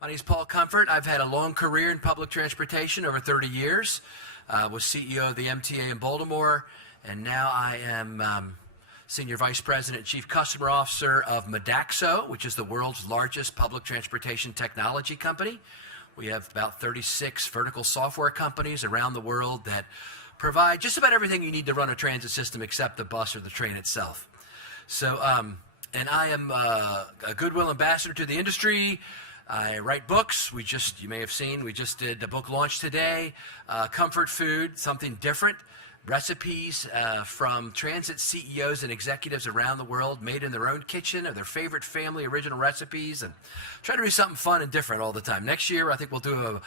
My name is Paul Comfort. I've had a long career in public transportation, over 30 years. Was CEO of the MTA in Baltimore, and now I am Senior Vice President and Chief Customer Officer of Modaxo, which is the world's largest public transportation technology company. We have about 36 vertical software companies around the world that provide just about everything you need to run a transit system except the bus or the train itself. So, and I am a goodwill ambassador to the industry. I write books. You may have seen, we just did a book launch today. Comfort food, something different. Recipes from transit CEOs and executives around the world, made in their own kitchen or their favorite family original recipes, and try to do something fun and different all the time. Next year, I think we'll do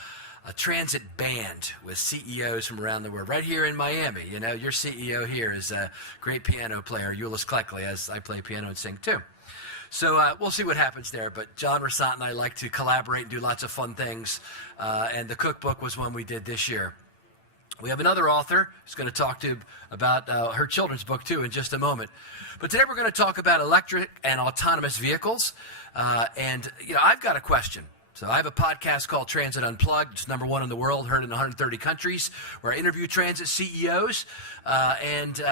a transit band with CEOs from around the world, right here in Miami. You know, your CEO here is a great piano player, Ulysses Cleckley, as I play piano and sing too. So we'll see what happens there, but John Rassat and I like to collaborate and do lots of fun things, and the cookbook was one we did this year. We have another author who's going to talk about her children's book too in just a moment. But today we're going to talk about electric and autonomous vehicles, and you know, I've got a question. So I have a podcast called Transit Unplugged. It's #1 in the world, heard in 130 countries, where I interview transit CEOs, and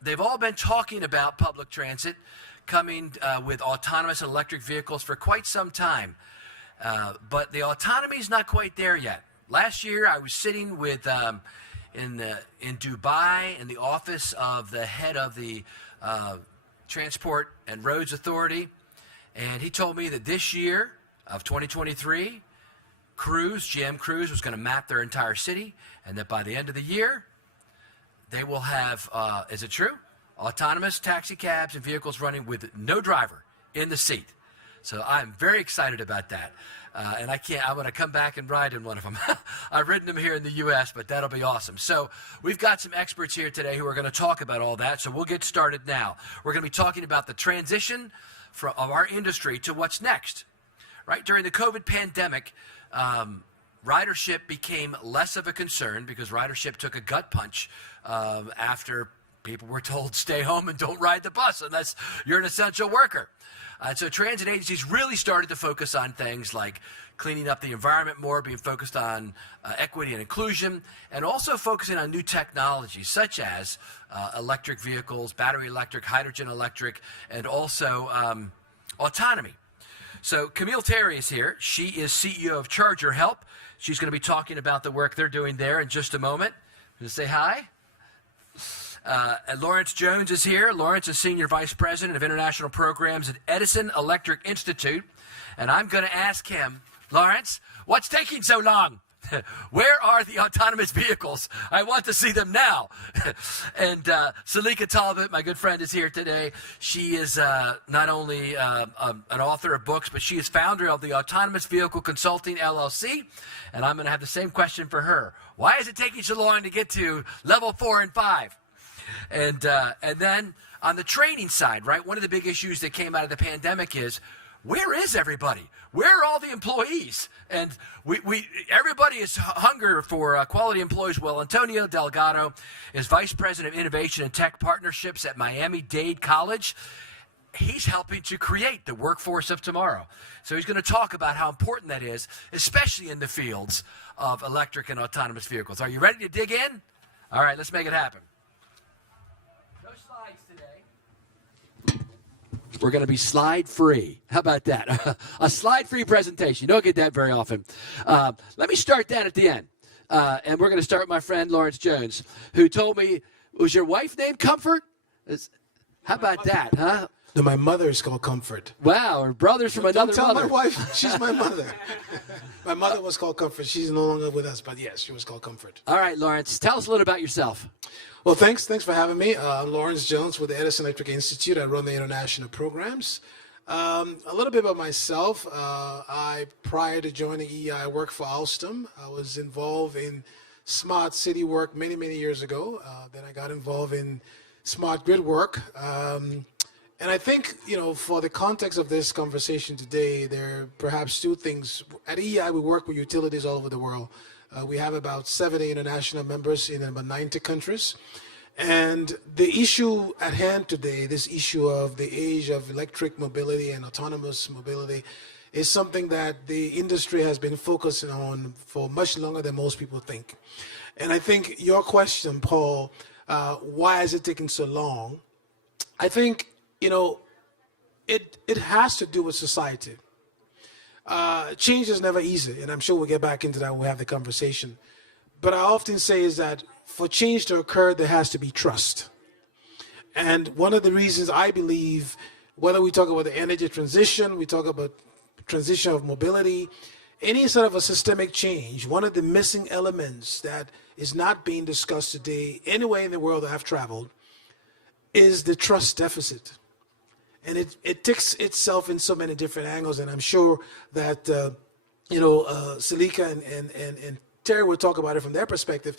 they've all been talking about public transit coming with autonomous and electric vehicles for quite some time. But the autonomy is not quite there yet. Last year, I was sitting with in Dubai in the office of the head of the Transport and Roads Authority, and he told me that this year of 2023, GM Cruise was going to map their entire city, and that by the end of the year, they will have, is it true? Autonomous taxi cabs and vehicles running with no driver in the seat. So I'm very excited about that. And I'm going to come back and ride in one of them. I've ridden them here in the U.S., but that'll be awesome. So we've got some experts here today who are going to talk about all that. So we'll get started now. We're going to be talking about the transition of our industry to what's next. Right? During the COVID pandemic, ridership became less of a concern because ridership took a gut punch after people were told stay home and don't ride the bus unless you're an essential worker. So transit agencies really started to focus on things like cleaning up the environment more, being focused on equity and inclusion, and also focusing on new technologies such as electric vehicles, battery electric, hydrogen electric, and also autonomy. So Kameale Terry is here. She is CEO of ChargerHelp. She's going to be talking about the work they're doing there in just a moment. Just say hi. And Lawrence Jones is here. Lawrence is Senior Vice President of International Programs at Edison Electric Institute. And I'm going to ask him, Lawrence, what's taking so long? Where are the autonomous vehicles? I want to see them now. And Selika Talbott, my good friend, is here today. She is not only an author of books, but she is founder of the Autonomous Vehicle Consulting, LLC. And I'm going to have the same question for her. Why is it taking so long to get to level 4 and 5? And then on the training side, right, one of the big issues that came out of the pandemic is, where is everybody? Where are all the employees? And everybody is hunger for quality employees. Well, Antonio Delgado is Vice President of Innovation and Tech Partnerships at Miami-Dade College. He's helping to create the workforce of tomorrow. So he's going to talk about how important that is, especially in the fields of electric and autonomous vehicles. Are you ready to dig in? All right, let's make it happen. We're going to be slide-free. How about that? A slide-free presentation. You don't get that very often. Let me start that at the end. And we're going to start with my friend Lawrence Jones, who told me, was your wife named Comfort? How about that, huh? No, my mother is called Comfort. Wow, her brother's from another mother. Don't tell my wife. She's my mother. My mother was called Comfort. She's no longer with us, but yes, she was called Comfort. All right, Lawrence, tell us a little about yourself. Well, thanks for having me. I'm Lawrence Jones with the Edison Electric Institute. I run the international programs. A little bit about myself. Prior to joining EI, I worked for Alstom. I was involved in smart city work many, many years ago. Then I got involved in smart grid work. And I think, you know, for the context of this conversation today, there are perhaps two things. At EI, we work with utilities all over the world. We have about 70 international members in about 90 countries. And the issue at hand today, this issue of the age of electric mobility and autonomous mobility, is something that the industry has been focusing on for much longer than most people think. And I think your question, Paul, why is it taking so long? I think, it has to do with society. Change is never easy, and I'm sure we'll get back into that when we have the conversation. But I often say is that for change to occur, there has to be trust. And one of the reasons I believe, whether we talk about the energy transition, we talk about transition of mobility, any sort of a systemic change, one of the missing elements that is not being discussed today anywhere in the world that I've traveled is the trust deficit. And it takes itself in so many different angles, and I'm sure that Selika and Terry will talk about it from their perspective.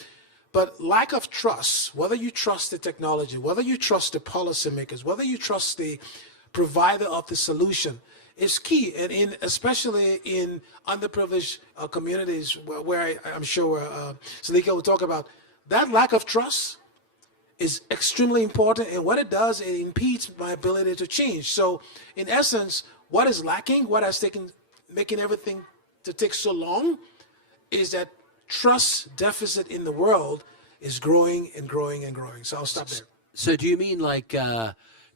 But lack of trust, whether you trust the technology, whether you trust the policymakers, whether you trust the provider of the solution, is key. And especially in underprivileged communities, where I'm sure Selika will talk about, that lack of trust is extremely important, and what it does, it impedes my ability to change. So in essence, what is lacking, what has making everything to take so long, is that trust deficit in the world is growing and growing and growing. So I'll stop there. So do you mean like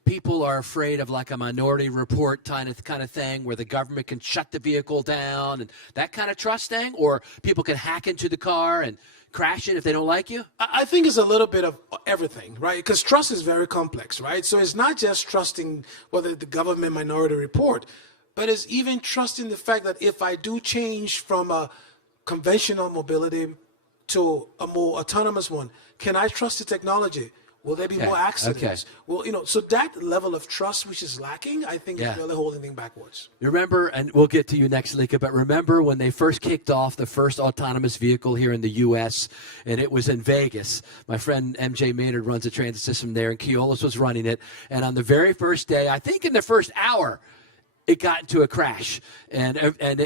people are afraid of like a Minority Report kind of thing where the government can shut the vehicle down and that kind of trust thing, or people can hack into the car and crash it if they don't like you? I think it's a little bit of everything, right? Because trust is very complex, right? So it's not just trusting whether the government Minority Report, but it's even trusting the fact that if I do change from a conventional mobility to a more autonomous one, can I trust the technology? Will there be more accidents? Okay. Well, so that level of trust, which is lacking, I think is really holding things backwards. Remember, and we'll get to you next, Selika, but remember when they first kicked off the first autonomous vehicle here in the U.S., and it was in Vegas. My friend MJ Maynard runs a transit system there, and Keolis was running it. And on the very first day, I think in the first hour, it got into a crash, and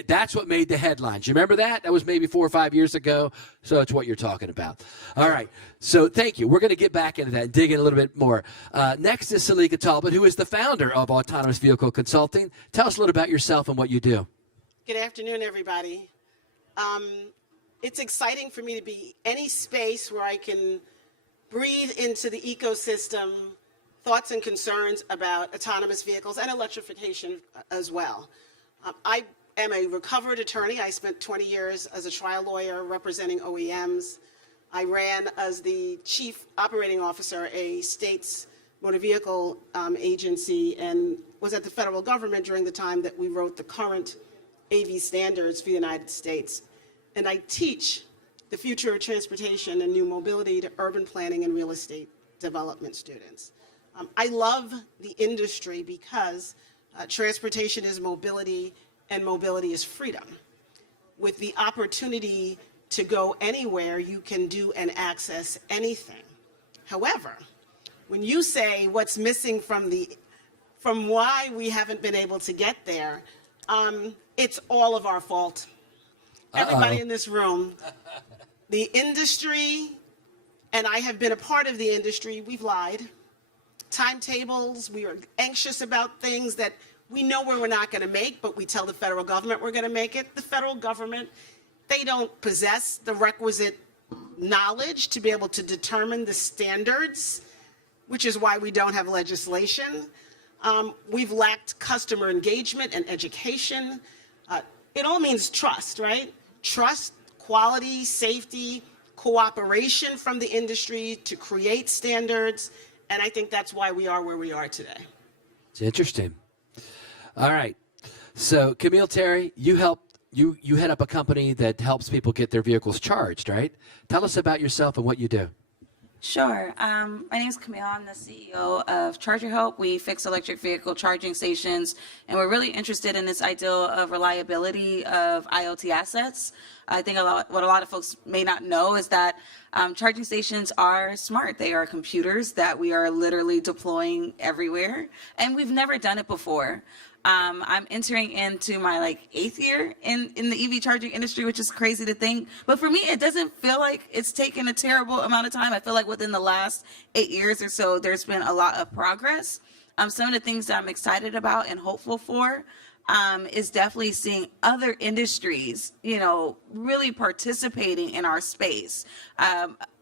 that's what made the headlines. You remember that? That was maybe 4 or 5 years ago, so it's what you're talking about. All right, so thank you. We're going to get back into that and dig in a little bit more. Next is Selika Talbott, who is the founder of Autonomous Vehicle Consulting. Tell us a little about yourself and what you do. Good afternoon, everybody. It's exciting for me to be any space where I can breathe into the ecosystem thoughts and concerns about autonomous vehicles and electrification as well. I am a recovered attorney. I spent 20 years as a trial lawyer representing OEMs. I ran as the chief operating officer, a state's motor vehicle agency, and was at the federal government during the time that we wrote the current AV standards for the United States. And I teach the future of transportation and new mobility to urban planning and real estate development students. I love the industry because transportation is mobility and mobility is freedom. With the opportunity to go anywhere, you can do and access anything. However, when you say what's missing from why we haven't been able to get there, it's all of our fault. Everybody in this room, the industry, and I have been a part of the industry, we've lied. Timetables, we are anxious about things that we know we're not going to make, but we tell the federal government we're going to make it. The federal government, they don't possess the requisite knowledge to be able to determine the standards, which is why we don't have legislation. We've lacked customer engagement and education. It all means trust, right? Trust, quality, safety, cooperation from the industry to create standards. And I think that's why we are where we are today. It's interesting. All right. So, Kameale, Terry, you head up a company that helps people get their vehicles charged, right? Tell us about yourself and what you do. Sure. My name is Kameale. I'm the CEO of ChargerHelp. We fix electric vehicle charging stations, and we're really interested in this ideal of reliability of IoT assets. I think what a lot of folks may not know is that charging stations are smart. They are computers that we are literally deploying everywhere, and we've never done it before. I'm entering into my 8th year in the EV charging industry, which is crazy to think. But for me, it doesn't feel like it's taken a terrible amount of time. I feel like within the last 8 years or so, there's been a lot of progress. Some of the things that I'm excited about and hopeful for is definitely seeing other industries, really participating in our space.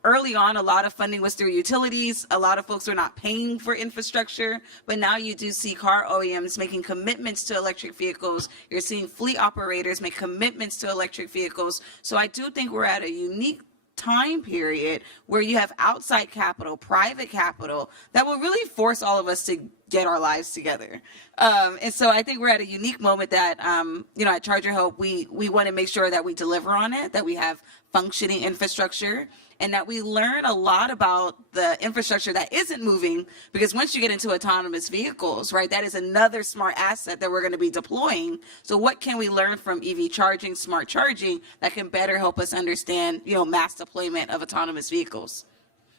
Early on, a lot of funding was through utilities. A lot of folks are not paying for infrastructure, but now you do see car OEMs making commitments to electric vehicles. You're seeing fleet operators make commitments to electric vehicles. So I do think we're at a unique time period where you have outside capital, private capital, that will really force all of us to get our lives together. And so I think we're at a unique moment that, at ChargerHelp, we want to make sure that we deliver on it, that we have functioning infrastructure, and that we learn a lot about the infrastructure that isn't moving, because once you get into autonomous vehicles, right, that is another smart asset that we're going to be deploying. So what can we learn from EV charging, smart charging, that can better help us understand, mass deployment of autonomous vehicles?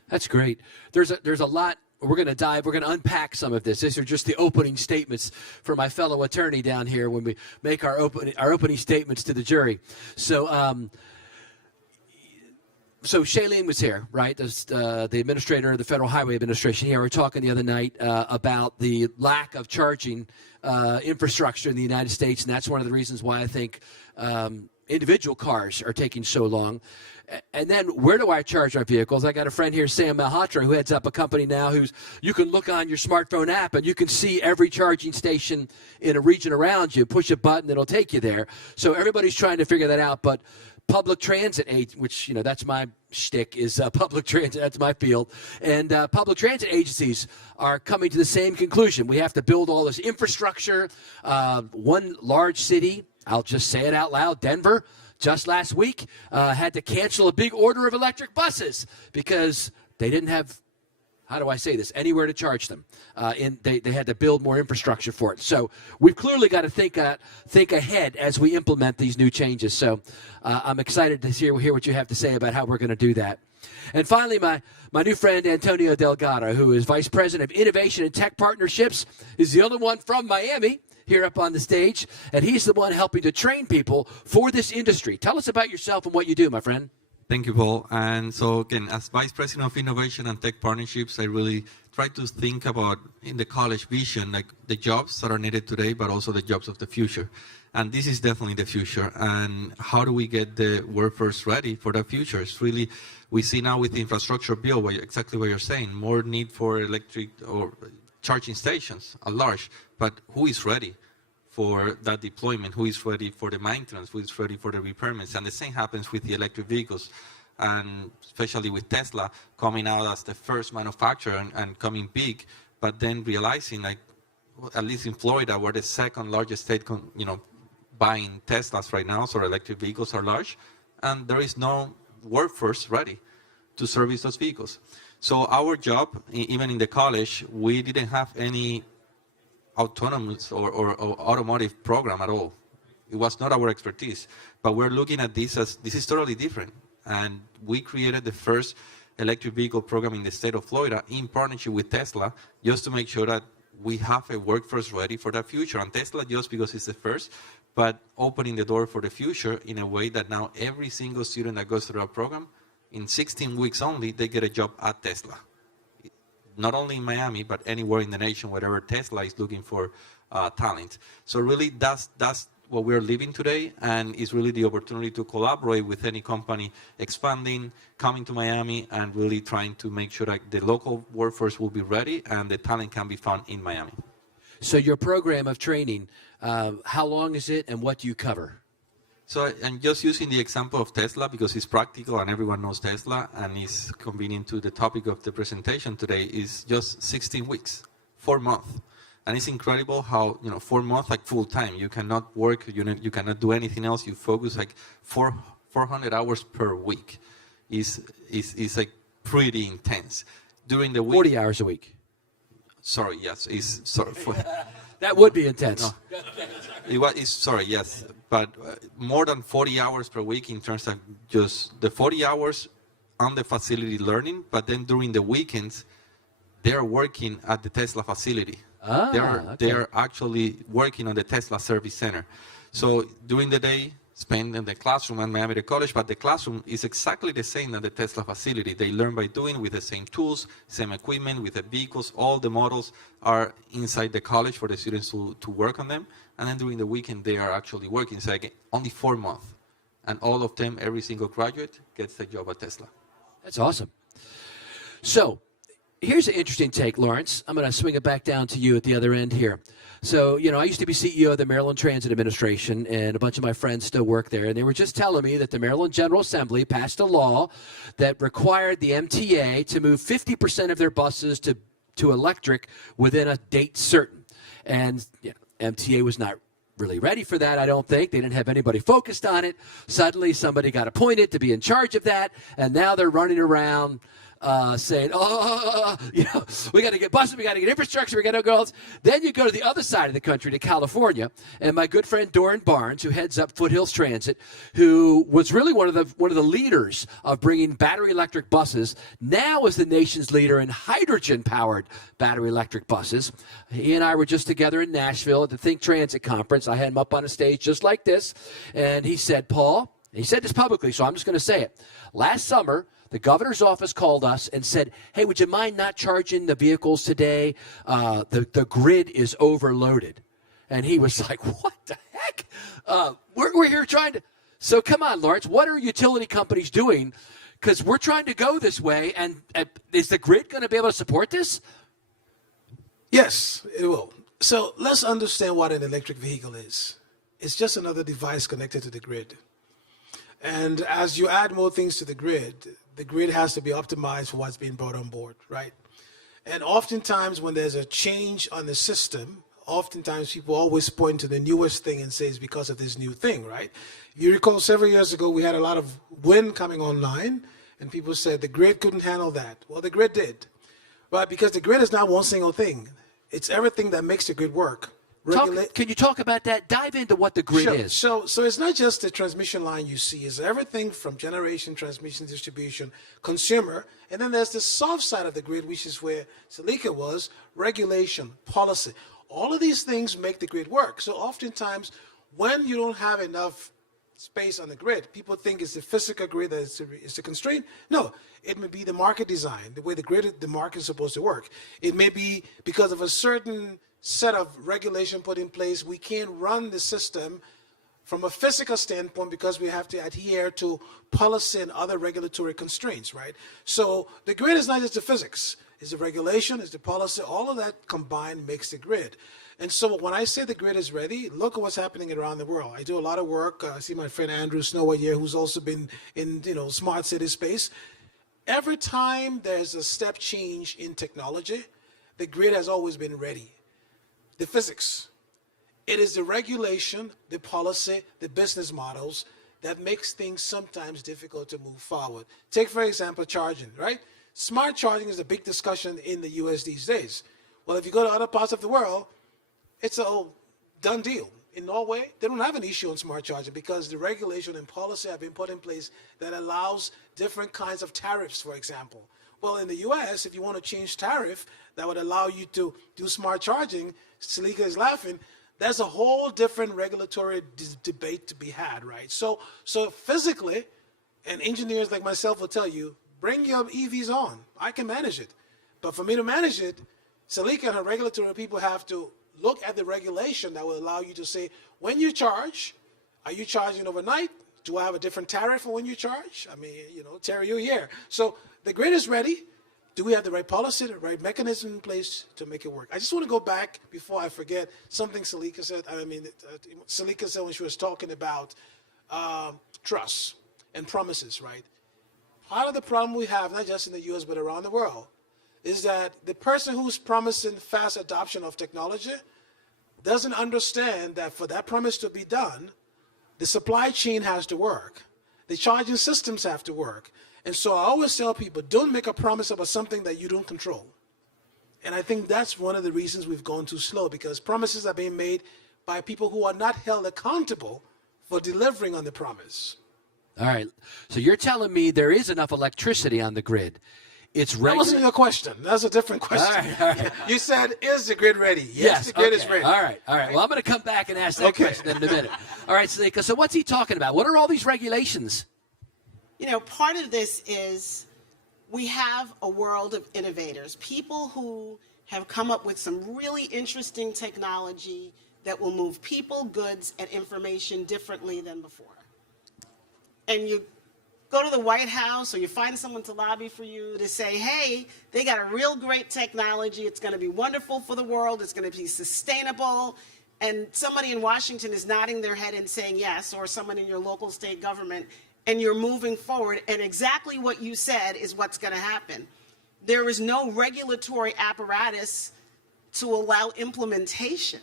That's great. There's a lot. We're going to unpack some of this. These are just the opening statements for my fellow attorney down here when we make our opening statements to the jury. So Shailene was here, right? The administrator of the Federal Highway Administration here. We were talking the other night about the lack of charging infrastructure in the United States, and that's one of the reasons why I think individual cars are taking so long. And then where do I charge my vehicles? I got a friend here, Sam Malhotra, who heads up a company now you can look on your smartphone app and you can see every charging station in a region around you. Push a button, it'll take you there. So everybody's trying to figure that out, but public transit, which, that's my shtick, is public transit. That's my field. And public transit agencies are coming to the same conclusion. We have to build all this infrastructure. One large city, I'll just say it out loud, Denver, just last week had to cancel a big order of electric buses because they didn't have, how do I say this, anywhere to charge them. They had to build more infrastructure for it. So we've clearly got to think ahead as we implement these new changes. So I'm excited to hear what you have to say about how we're going to do that. And finally, my new friend, Antonio Delgado, who is Vice President of Innovation and Tech Partnerships, is the only one from Miami here up on the stage, and he's the one helping to train people for this industry. Tell us about yourself and what you do, my friend. Thank you, Paul. And so again, as Vice President of Innovation and Tech Partnerships, I really try to think about, in the college vision, like the jobs that are needed today, but also the jobs of the future. And this is definitely the future. And how do we get the workforce ready for the future? It's really, we see now with the infrastructure bill, exactly what you're saying, more need for electric or charging stations at large, but who is ready for that deployment? Who is ready for the maintenance? Who is ready for the repairments? And the same happens with the electric vehicles, and especially with Tesla coming out as the first manufacturer and coming big, but then realizing, like, at least in Florida, we're the second largest state, buying Teslas right now, so electric vehicles are large, and there is no workforce ready to service those vehicles. So our job, even in the college, we didn't have any autonomous or automotive program at all. It was not our expertise, but we're looking at this as this is totally different. And we created the first electric vehicle program in the state of Florida in partnership with Tesla, just to make sure that we have a workforce ready for the future. And Tesla, just because it's the first, but opening the door for the future in a way that now every single student that goes through our program, in 16 weeks only, they get a job at Tesla. Not only in Miami, but anywhere in the nation, wherever Tesla is looking for talent. So really, that's what we're living today, and it's really the opportunity to collaborate with any company expanding, coming to Miami, and really trying to make sure that the local workforce will be ready and the talent can be found in Miami. So your program of training, how long is it, and what do you cover? So I'm just using the example of Tesla because it's practical and everyone knows Tesla, and it's convenient to the topic of the presentation today. Is just 16 weeks, 4 months. And it's incredible how, 4 months, like full time, you cannot work, you cannot do anything else. You focus like 400 hours per week. Is like pretty intense. During the week, 40 hours a week. Sorry, yes, That would be intense. No. Yes, but more than 40 hours per week in terms of just the 40 hours on the facility learning, but then during the weekends, they're working at the Tesla facility. They are actually working on the Tesla service center. So during the day, spend in the classroom at Miami-Dade College, but the classroom is exactly the same as the Tesla facility. They learn by doing with the same tools, same equipment, with the vehicles. All the models are inside the college for the students to work on them. And then during the weekend, they are actually working. So again, only 4 months. And all of them, every single graduate, gets a job at Tesla. That's awesome. So here's an interesting take, Lawrence. I'm going to swing it back down to you at the other end here. So, I used to be CEO of the Maryland Transit Administration, and a bunch of my friends still work there. And they were just telling me that the Maryland General Assembly passed a law that required the MTA to move 50% of their buses to electric within a date certain. And MTA was not really ready for that, I don't think. They didn't have anybody focused on it. Suddenly, somebody got appointed to be in charge of that, and now they're running around saying, we got to get buses, we got to get infrastructure, we got to go else. Then you go to the other side of the country, to California, and my good friend Doran Barnes, who heads up Foothills Transit, who was really one of the leaders of bringing battery electric buses, now is the nation's leader in hydrogen-powered battery electric buses. He and I were just together in Nashville at the Think Transit conference. I had him up on a stage just like this, and he said, Paul, he said this publicly, so I'm just going to say it. Last summer, the governor's office called us and said, hey, would you mind not charging the vehicles today? The grid is overloaded. And he was like, what the heck? We're here trying to. So come on, Lawrence, what are utility companies doing? Because we're trying to go this way, and is the grid going to be able to support this? Yes, it will. So let's understand what an electric vehicle is. It's just another device connected to the grid. And as you add more things to the grid has to be optimized for what's being brought on board, right? And oftentimes when there's a change on the system, oftentimes people always point to the newest thing and say it's because of this new thing, right? If you recall, several years ago, we had a lot of wind coming online, and people said the grid couldn't handle that. Well, the grid did, right? Because the grid is not one single thing. It's everything that makes the grid work. Can you talk about that? Dive into what the grid is. So it's not just the transmission line you see. It's everything from generation, transmission, distribution, consumer. And then there's the soft side of the grid, which is where Selika was, regulation, policy. All of these things make the grid work. So oftentimes, when you don't have enough space on the grid, people think it's the physical grid that is the constraint. No, it may be the market design, the way the market is supposed to work. It may be because of a certain set of regulation put in place, we can't run the system from a physical standpoint because we have to adhere to policy and other regulatory constraints, right? So the grid is not just the physics, it's the regulation, it's the policy, all of that combined makes the grid. And so when I say the grid is ready, look at what's happening around the world. I do a lot of work. I see my friend Andrew Snow here, who's also been in smart city space. Every time there's a step change in technology, the grid has always been ready. The physics. It is the regulation, the policy, the business models that makes things sometimes difficult to move forward. Take, for example, charging, right? Smart charging is a big discussion in the US these days. Well, if you go to other parts of the world, it's a done deal. In Norway, they don't have an issue on smart charging because the regulation and policy have been put in place that allows different kinds of tariffs, for example. Well, in the US, if you want to change tariff that would allow you to do smart charging, Selika is laughing, there's a whole different regulatory debate to be had, right? So physically, and engineers like myself will tell you, bring your EVs on. I can manage it. But for me to manage it, Selika and her regulatory people have to look at the regulation that will allow you to say, when you charge, are you charging overnight? Do I have a different tariff for when you charge? I mean, Terry, you're here. So the grid is ready. Do we have the right policy, the right mechanism in place to make it work? I just want to go back before I forget something Selika said. Selika said when she was talking about trust and promises, right? Part of the problem we have, not just in the US, but around the world, is that the person who's promising fast adoption of technology doesn't understand that for that promise to be done, the supply chain has to work. The charging systems have to work. And so I always tell people, don't make a promise about something that you don't control. And I think that's one of the reasons we've gone too slow, because promises are being made by people who are not held accountable for delivering on the promise. All right. So you're telling me there is enough electricity on the grid. It's That regular. wasn't your question. That's a different question. All right. You said, is the grid ready? Yes, the grid is okay. ready. All right. Well, I'm going to come back and ask that Okay. question in a minute. All right, Selika. So what's he talking about? What are all these regulations? You know, part of this is we have a world of innovators, people who have come up with some really interesting technology that will move people, goods, and information differently than before. And you go to the White House or you find someone to lobby for you to say, hey, they got a real great technology. It's going to be wonderful for the world. It's going to be sustainable. And somebody in Washington is nodding their head and saying yes, or someone in your local state government, and you're moving forward. And exactly what you said is what's going to happen. There is no regulatory apparatus to allow implementation.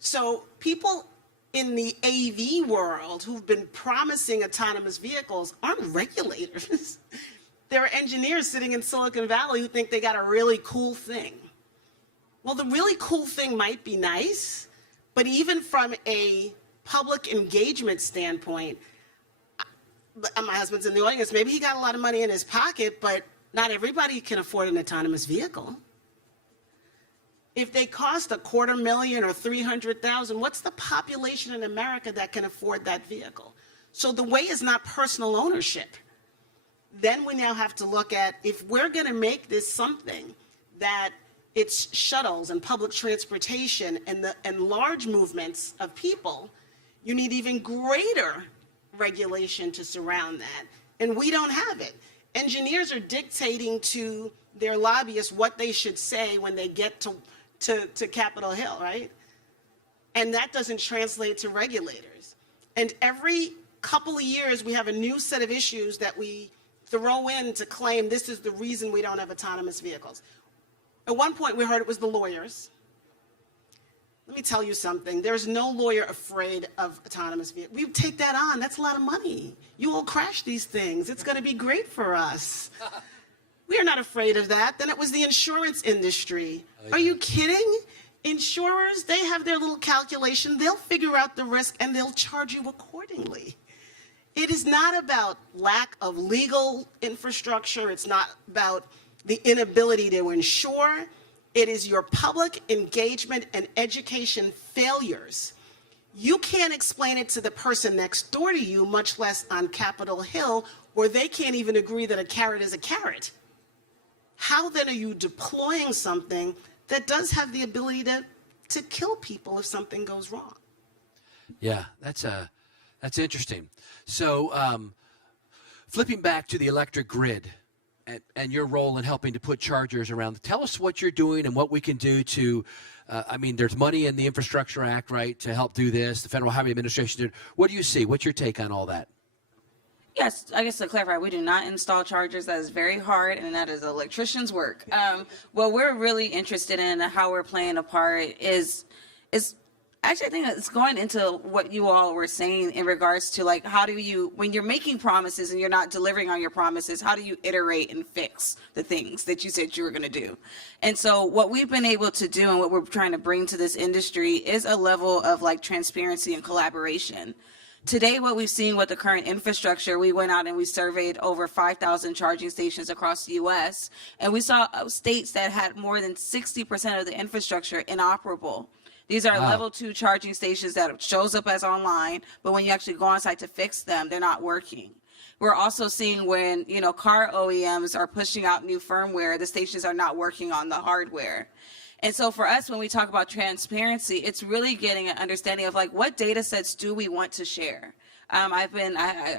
So people in the AV world who've been promising autonomous vehicles aren't regulators. There are engineers sitting in Silicon Valley who think they got a really cool thing. Well, the really cool thing might be nice, but even from a public engagement standpoint, my husband's in the audience, maybe he got a lot of money in his pocket, but not everybody can afford an autonomous vehicle. If they cost $250,000 or $300,000, what's the population in America that can afford that vehicle? So the way is not personal ownership. Then we now have to look at, if we're going to make this something that it's shuttles and public transportation and large movements of people, you need even greater regulation to surround that. And we don't have it. Engineers are dictating to their lobbyists what they should say when they get to Capitol Hill, right? And that doesn't translate to regulators. And every couple of years, we have a new set of issues that we throw in to claim this is the reason we don't have autonomous vehicles. At one point, we heard it was the lawyers. Let me tell you something. There's no lawyer afraid of autonomous vehicles. We take that on. That's a lot of money. You will crash these things. It's going to be great for us. We are not afraid of that. Then it was the insurance industry. Are you kidding? Insurers, they have their little calculation. They'll figure out the risk and they'll charge you accordingly. It is not about lack of legal infrastructure. It's not about the inability to insure. It is your public engagement and education failures. You can't explain it to the person next door to you, much less on Capitol Hill, where they can't even agree that a carrot is a carrot. How then are you deploying something that does have the ability to kill people if something goes wrong? Yeah, that's interesting. So flipping back to the electric grid and your role in helping to put chargers around, tell us what you're doing and what we can do to, there's money in the Infrastructure Act, right, to help do this. The Federal Highway Administration did. What do you see? What's your take on all that? Yes, I guess to clarify, we do not install chargers. That is very hard, and that is electrician's work. What we're really interested in and how we're playing a part is actually, I think it's going into what you all were saying in regards to, like, how do you, when you're making promises and you're not delivering on your promises, how do you iterate and fix the things that you said you were going to do? And so what we've been able to do and what we're trying to bring to this industry is a level of, like, transparency and collaboration. Today, what we've seen with the current infrastructure, we went out and we surveyed over 5,000 charging stations across the U.S., and we saw states that had more than 60% of the infrastructure inoperable. These are level 2 charging stations that shows up as online, but when you actually go on site to fix them, they're not working. We're also seeing when, car OEMs are pushing out new firmware, the stations are not working on the hardware. And so for us, when we talk about transparency, it's really getting an understanding of, like, what data sets do we want to share? I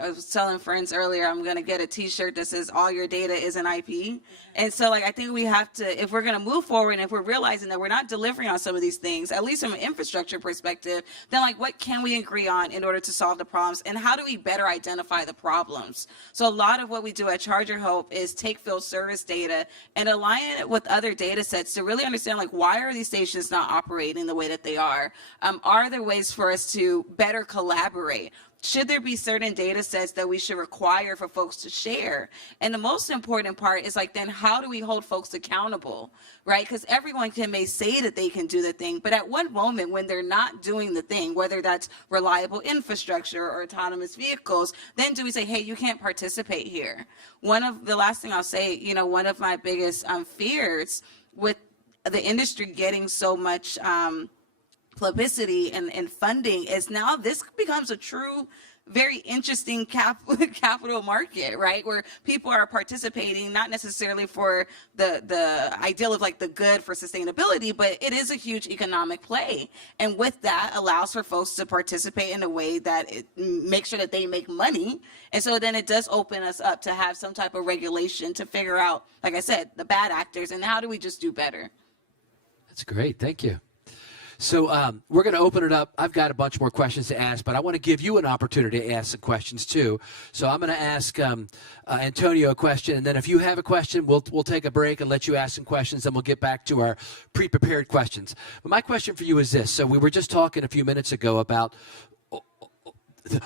was telling friends earlier, I'm going to get a t-shirt that says all your data is an IP. And so, like, I think we have to, if we're going to move forward and if we're realizing that we're not delivering on some of these things, at least from an infrastructure perspective, then, like, what can we agree on in order to solve the problems, and how do we better identify the problems? So a lot of what we do at ChargerHelp is take field service data and align it with other data sets to really understand, like, why are these stations not operating the way that they are? Are there ways for us to better collaborate? should there be certain data sets that we should require for folks to share? And the most important part is like, then how do we hold folks accountable, right? Because everyone may say that they can do the thing, but at one moment when they're not doing the thing, whether that's reliable infrastructure or autonomous vehicles, then do we say, hey, you can't participate here? The last thing I'll say, one of my biggest fears with the industry getting so much publicity and funding is now this becomes a true, very interesting capital market, right? Where people are participating, not necessarily for the ideal of like the good for sustainability, but it is a huge economic play. And with that allows for folks to participate in a way that it makes sure that they make money. And so then it does open us up to have some type of regulation to figure out, like I said, the bad actors and how do we just do better? That's great. Thank you. So we're going to open it up. I've got a bunch more questions to ask, but I want to give you an opportunity to ask some questions too. So I'm going to ask Antonio a question, and then if you have a question, we'll take a break and let you ask some questions, and we'll get back to our pre-prepared questions. But my question for you is this. So we were just talking a few minutes ago about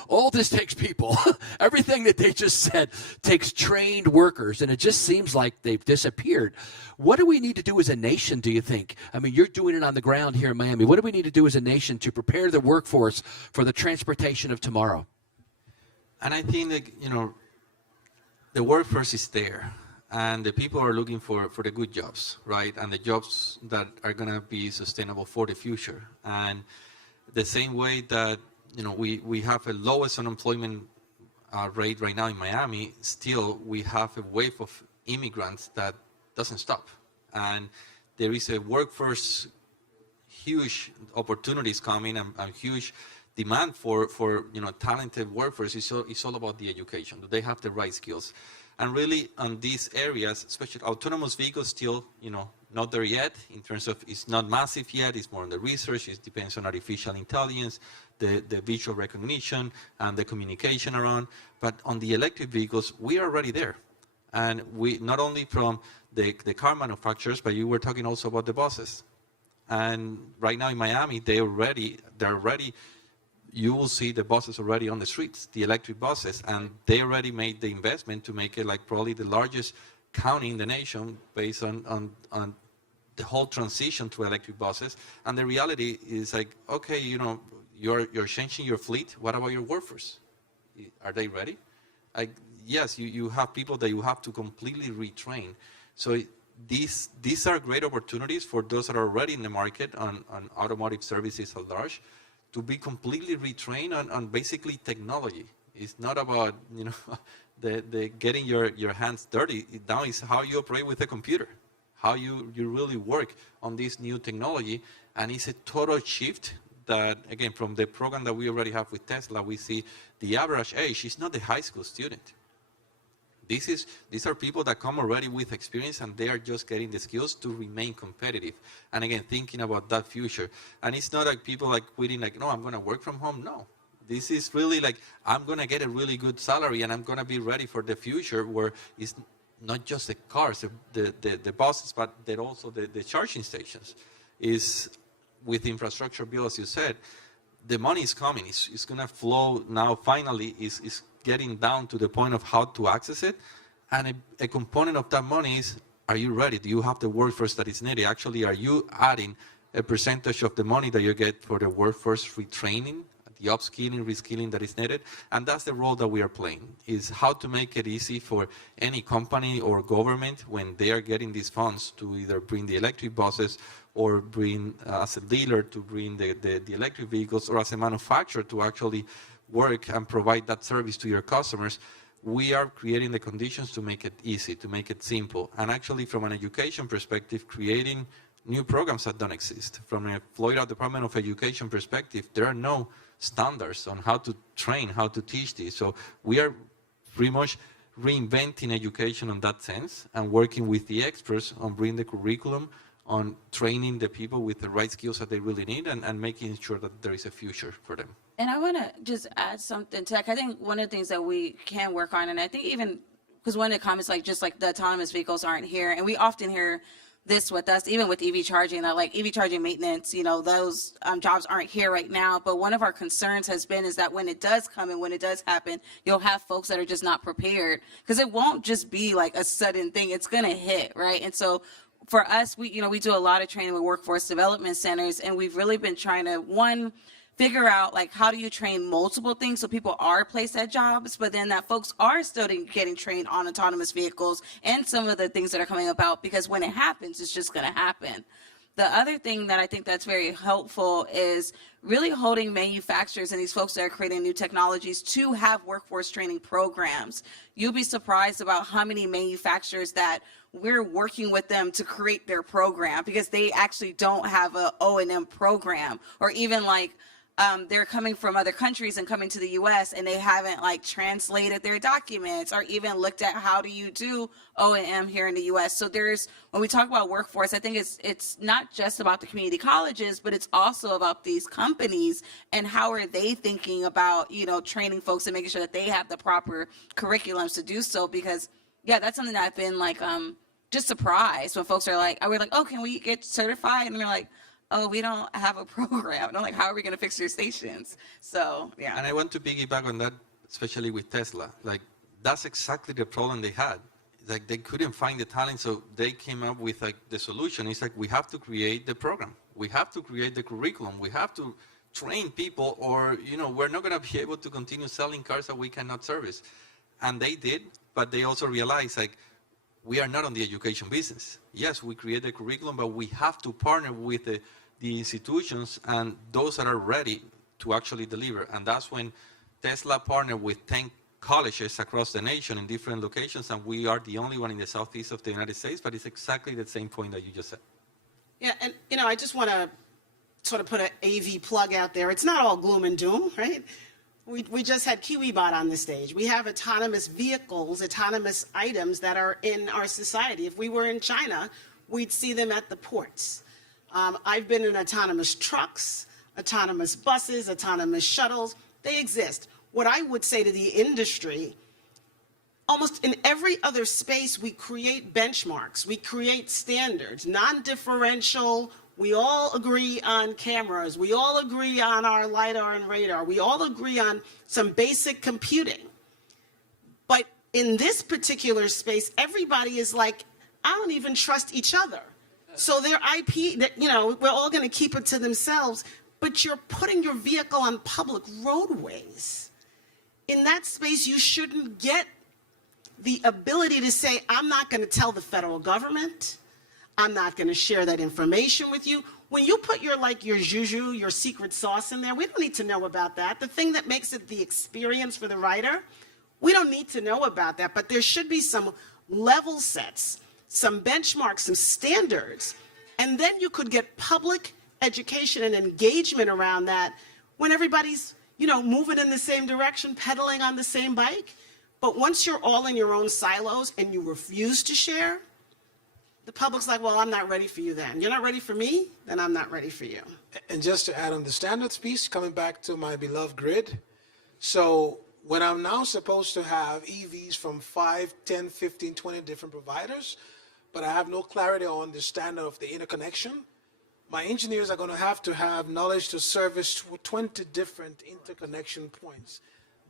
all this takes people. Everything that they just said takes trained workers, and it just seems like they've disappeared. What do we need to do as a nation, do you think? I mean, you're doing it on the ground here in Miami. What do we need to do as a nation to prepare the workforce for the transportation of tomorrow? And I think that, the workforce is there, and the people are looking for the good jobs, right? And the jobs that are going to be sustainable for the future. And the same way that we have a lowest unemployment rate right now in Miami, still we have a wave of immigrants that doesn't stop. And there is a workforce, huge opportunities coming and huge demand for talented workforce. It's all about the education. Do they have the right skills? And really on these areas, especially autonomous vehicles still, not there yet in terms of it's not massive yet. It's more on the research. It depends on artificial intelligence, the visual recognition, and the communication around. But on the electric vehicles, we are already there. And we not only from the car manufacturers, but you were talking also about the buses. And right now in Miami, they're ready. You will see the buses already on the streets, the electric buses, and they already made the investment to make it like probably the largest county in the nation based on the whole transition to electric buses. And the reality is like, okay, you're changing your fleet. What about your workforce? Are they ready? Yes, you have people that you have to completely retrain. So these are great opportunities for those that are already in the market on automotive services at large to be completely retrained on basically technology. It's not about the getting your hands dirty. Now it's how you operate with a computer, how you really work on this new technology, and it's a total shift. That again, from the program that we already have with Tesla, we see the average age is not the high school student. These are people that come already with experience, and they are just getting the skills to remain competitive. And again, thinking about that future. And it's not like people like quitting, like, no, I'm going to work from home. No, this is really like, I'm going to get a really good salary, and I'm going to be ready for the future where it's not just the cars, the buses, but then also the charging stations. Is with infrastructure bill, as you said, the money is coming. It's going to flow now. Finally, is getting down to the point of how to access it. And a component of that money is, are you ready? Do you have the workforce that is needed? Actually, are you adding a percentage of the money that you get for the workforce retraining, the upskilling, reskilling that is needed? And that's the role that we are playing, is how to make it easy for any company or government when they are getting these funds to either bring the electric buses or bring, as a dealer, to bring the electric vehicles, or as a manufacturer to actually work and provide that service to your customers. We are creating the conditions to make it easy, to make it simple. And actually, from an education perspective, creating new programs that don't exist. From a Florida Department of Education perspective, there are no standards on how to train, how to teach this. So we are pretty much reinventing education in that sense and working with the experts on bringing the curriculum, on training the people with the right skills that they really need, and making sure that there is a future for them. And I want to just add something to that. I think one of the things that we can work on, and I think even because one of the comments, like just like the autonomous vehicles aren't here, and we often hear this with us, even with EV charging, that like EV charging maintenance, you know, those jobs aren't here right now. But one of our concerns has been is that when it does come and when it does happen, you'll have folks that are just not prepared, because it won't just be like a sudden thing. It's going to hit, right? And so for us, we do a lot of training with workforce development centers, and we've really been trying to, figure out like how do you train multiple things so people are placed at jobs, but then that folks are still getting trained on autonomous vehicles and some of the things that are coming about, because when it happens, it's just going to happen. The other thing that I think that's very helpful is really holding manufacturers and these folks that are creating new technologies to have workforce training programs. You'll be surprised about how many manufacturers that we're working with them to create their program because they actually don't have a O&M program, or even like they're coming from other countries and coming to the U.S. and they haven't like translated their documents or even looked at how do you do O&M here in the U.S. So when we talk about workforce, I think it's not just about the community colleges, but it's also about these companies and how are they thinking about, training folks and making sure that they have the proper curriculums to do so. Because yeah, that's something that I've been like just surprised when folks are like, we're like, oh, can we get certified? And they're like, oh, we don't have a program. And I'm like, how are we going to fix your stations? So, yeah. And I want to piggyback on that, especially with Tesla. Like, that's exactly the problem they had. Like, they couldn't find the talent, so they came up with, like, the solution. It's like, we have to create the program. We have to create the curriculum. We have to train people, or, we're not going to be able to continue selling cars that we cannot service. And they did, but they also realized, like, we are not on the education business. Yes, we create the curriculum, but we have to partner with the institutions and those that are ready to actually deliver. And that's when Tesla partnered with 10 colleges across the nation in different locations, and we are the only one in the southeast of the United States, but it's exactly the same point that you just said. Yeah, and I just want to sort of put an AV plug out there. It's not all gloom and doom, right? We just had KiwiBot on the stage. We have autonomous vehicles, autonomous items that are in our society. If we were in China, we'd see them at the ports. I've been in autonomous trucks, autonomous buses, autonomous shuttles. They exist. What I would say to the industry, almost in every other space, we create benchmarks. We create standards, non-differential. We all agree on cameras. We all agree on our LiDAR and radar. We all agree on some basic computing. But in this particular space, everybody is like, I don't even trust each other. So their IP, we're all going to keep it to themselves, but you're putting your vehicle on public roadways. In that space, you shouldn't get the ability to say, I'm not going to tell the federal government. I'm not going to share that information with you. When you put your juju, your secret sauce in there, we don't need to know about that. The thing that makes it the experience for the rider, we don't need to know about that. But there should be some level sets, some benchmarks, some standards. And then you could get public education and engagement around that when everybody's, moving in the same direction, pedaling on the same bike. But once you're all in your own silos and you refuse to share, the public's like, well, I'm not ready for you then. You're not ready for me? Then I'm not ready for you. And just to add on the standards piece, coming back to my beloved grid. So when I'm now supposed to have EVs from 5, 10, 15, 20 different providers, but I have no clarity on the standard of the interconnection, my engineers are going to have knowledge to service 20 different interconnection points.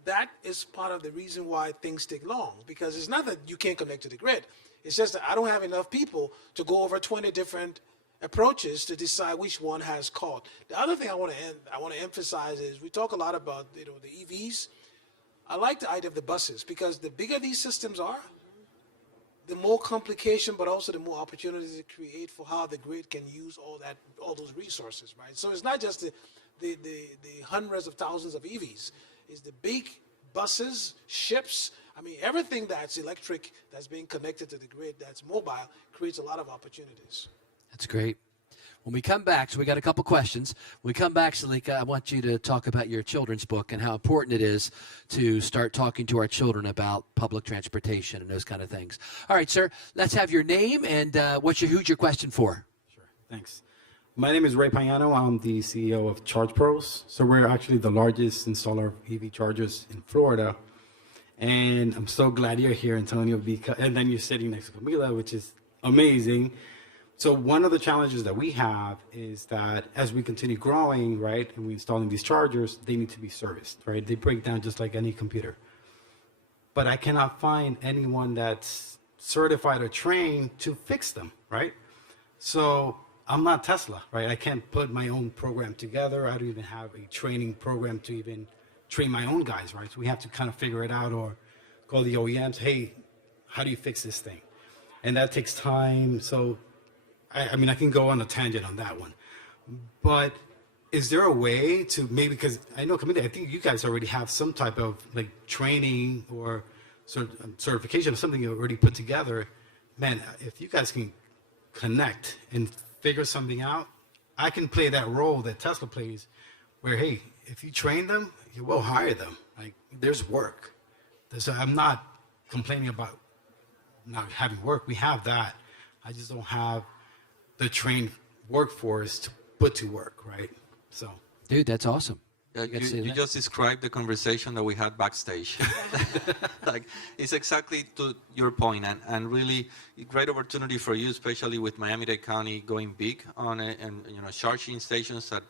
That is part of the reason why things take long, because it's not that you can't connect to the grid. It's just that I don't have enough people to go over 20 different approaches to decide which one has called. The other thing I want to emphasize is we talk a lot about the EVs. I like the idea of the buses, because the bigger these systems are, the more complication, but also the more opportunities to create for how the grid can use all those resources, right? So it's not just the hundreds of thousands of EVs. It's the big buses, ships. I mean, everything that's electric, that's being connected to the grid, that's mobile, creates a lot of opportunities. That's great. When we come back, so we got a couple questions. When we come back, Selika, I want you to talk about your children's book and how important it is to start talking to our children about public transportation and those kind of things. All right, sir, let's have your name and who's your question for? Sure, thanks. My name is Ray Payano. I'm the CEO of Charge Pros. So we're actually the largest installer of EV chargers in Florida. And I'm so glad you're here, Antonio, and then you're sitting next to Kameale, which is amazing. So one of the challenges that we have is that as we continue growing, right, and we're installing these chargers, they need to be serviced, right? They break down just like any computer. But I cannot find anyone that's certified or trained to fix them, right? So I'm not Tesla, right? I can't put my own program together. I don't even have a training program to even train my own guys, right? So we have to kind of figure it out or call the OEMs, hey, how do you fix this thing? And that takes time. So, I mean, I can go on a tangent on that one. But is there a way to maybe, because I know, Kameale, I think you guys already have some type of like training or certification or something you already put together. Man, if you guys can connect and figure something out, I can play that role that Tesla plays where, hey, if you train them, you will hire them. Like, there's work. I'm not complaining about not having work. We have that. I just don't have the trained workforce to put to work, right? So, Dude, that's awesome. You just described the conversation that we had backstage. Like, it's exactly to your point, and really a great opportunity for you, especially with Miami-Dade County going big on it, and charging stations that,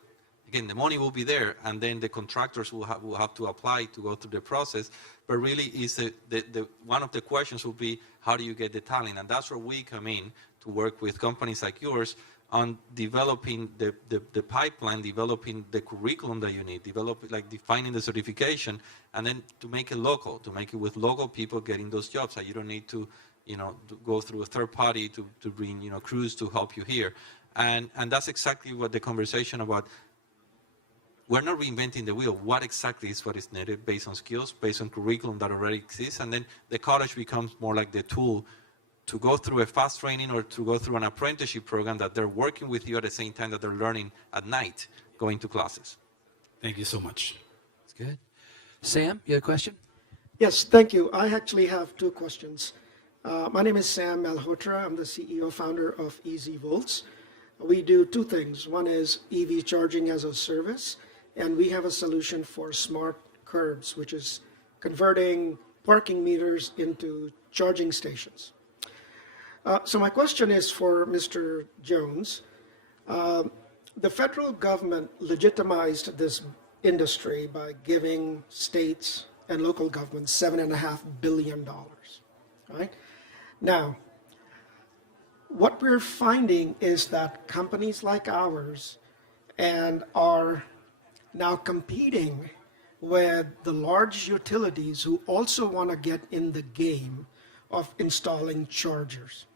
again, the money will be there, and then the contractors will have to apply to go through the process. But really, is the one of the questions will be, how do you get the talent? And that's where we come in to work with companies like yours on developing the pipeline, developing the curriculum that you need, defining the certification, and then to make it local, to make it with local people getting those jobs. So you don't need to, to go through a third party to bring, crews to help you here. And that's exactly what the conversation about. We're not reinventing the wheel. What exactly is what is needed based on skills, based on curriculum that already exists, and then the college becomes more like the tool to go through a fast training or to go through an apprenticeship program that they're working with you at the same time that they're learning at night, going to classes. thank you so much. That's good. Sam, you had a question? Yes, thank you. I actually have two questions. My name is Sam Malhotra. I'm the CEO founder of EZ Volts. We do two things. One is EV charging as a service, and we have a solution for smart curbs, which is converting parking meters into charging stations. So my question is for Mr. Jones. The federal government legitimized this industry by giving states and local governments $7.5 billion, right? Now, what we're finding is that companies like ours and are now competing with the large utilities who also want to get in the game of installing chargers.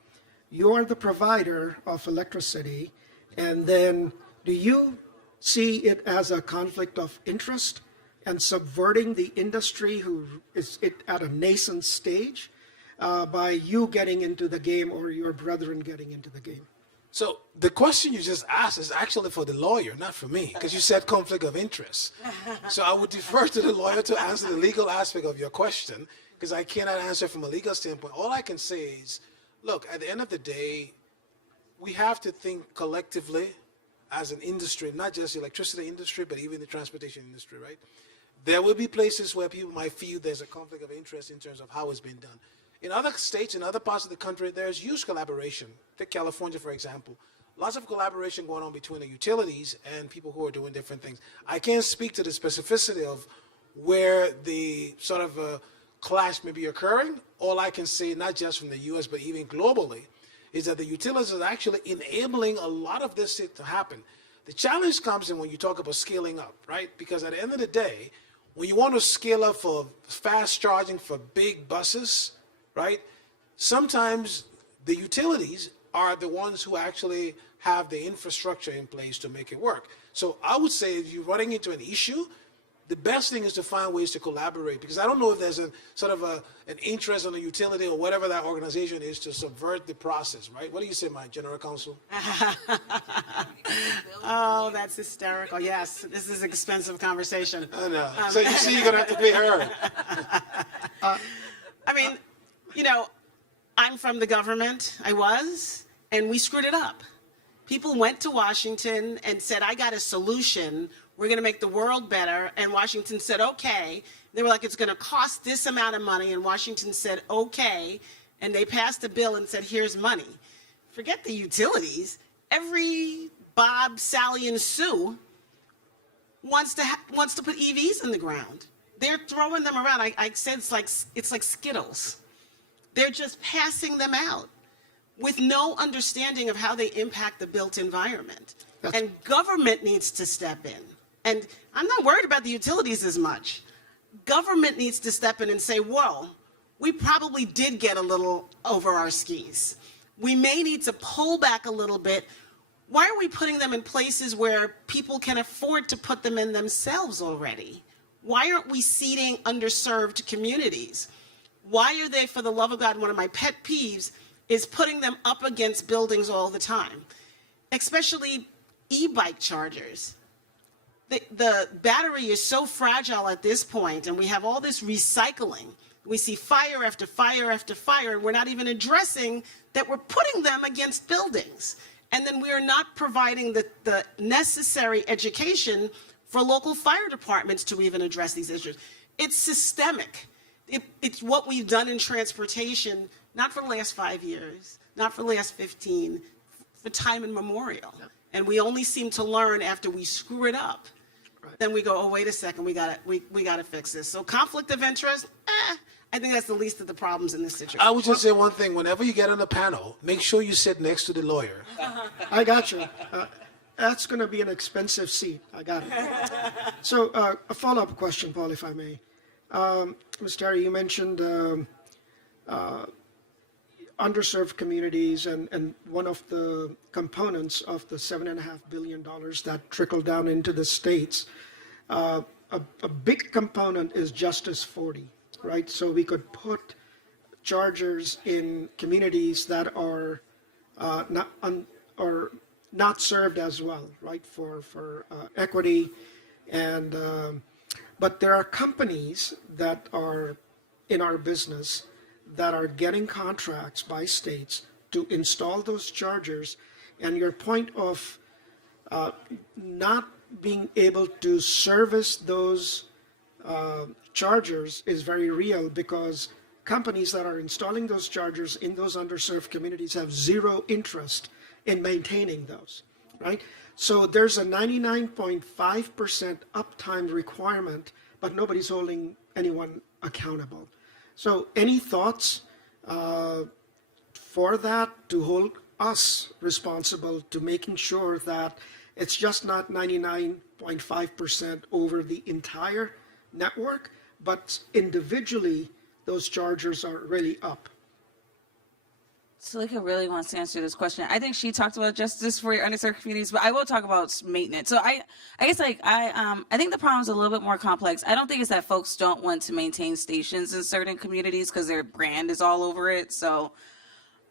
You are the provider of electricity, and then do you see it as a conflict of interest and subverting the industry who is at a nascent stage by you getting into the game or your brethren getting into the game? So the question you just asked is actually for the lawyer, not for me, because you said conflict of interest. So I would defer to the lawyer to answer the legal aspect of your question, because I cannot answer from a legal standpoint. All I can say is, look, at the end of the day, we have to think collectively as an industry, not just the electricity industry, but even the transportation industry, right? There will be places where people might feel there's a conflict of interest in terms of how it's been done. In other states, in other parts of the country, there's huge collaboration. Take California, for example. Lots of collaboration going on between the utilities and people who are doing different things. I can't speak to the specificity of where the sort of clash may be occurring. All I can say, not just from the U.S., but even globally, is that the utilities are actually enabling a lot of this to happen. The challenge comes in when you talk about scaling up, right? Because at the end of the day, when you want to scale up for fast charging for big buses, right, sometimes the utilities are the ones who actually have the infrastructure in place to make it work. So I would say if you're running into an issue, the best thing is to find ways to collaborate, because I don't know if there's a sort of an interest on the utility or whatever that organization is to subvert the process, right? What do you say, my general counsel? Oh, that's hysterical. Yes, this is an expensive conversation. I know. So you see, you're going to have to pay her. I mean, I'm from the government. I was, and we screwed it up. People went to Washington and said, I got a solution. We're going to make the world better. And Washington said, okay. They were like, it's going to cost this amount of money. And Washington said, okay. And they passed a bill and said, here's money. forget the utilities. Every Bob, Sally, and Sue wants to put EVs in the ground. They're throwing them around. I said it's like Skittles. They're just passing them out with no understanding of how they impact the built environment. And government needs to step in. And I'm not worried about the utilities as much. Government needs to step in and say, whoa, we probably did get a little over our skis. We may need to pull back a little bit. Why are we putting them in places where people can afford to put them in themselves already? Why aren't we seeding underserved communities? Why are they, for the love of God, one of my pet peeves is putting them up against buildings all the time, especially e-bike chargers. The battery is so fragile at this point, and we have all this recycling. We see fire after fire after fire, and we're not even addressing that we're putting them against buildings. And then we are not providing the necessary education for local fire departments to even address these issues. It's systemic. It's what we've done in transportation, not for the last 5 years, not for the last 15, for time immemorial. Yep. And we only seem to learn after we screw it up. Right. Then we go, oh, wait a second, we gotta fix this. So conflict of interest, I think that's the least of the problems in this situation. I would just say one thing. Whenever you get on a panel, make sure you sit next to the lawyer. I got you. That's going to be an expensive seat. I got it. So a follow-up question, Paul, if I may. Ms. Terry, you mentioned underserved communities, and one of the components of the $7.5 billion that trickled down into the states, a big component is Justice 40, right? So we could put chargers in communities that are not served as well, right, for equity. And but there are companies that are in our business that are getting contracts by states to install those chargers. And your point of not being able to service those chargers is very real, because companies that are installing those chargers in those underserved communities have zero interest in maintaining those, right? So there's a 99.5% uptime requirement, but nobody's holding anyone accountable. So any thoughts for that, to hold us responsible to making sure that it's just not 99.5% over the entire network, but individually those chargers are really up? Selika really wants to answer this question. I think she talked about justice for your underserved communities, but I will talk about maintenance. So I guess I think the problem is a little bit more complex. I don't think it's that folks don't want to maintain stations in certain communities because their brand is all over it. So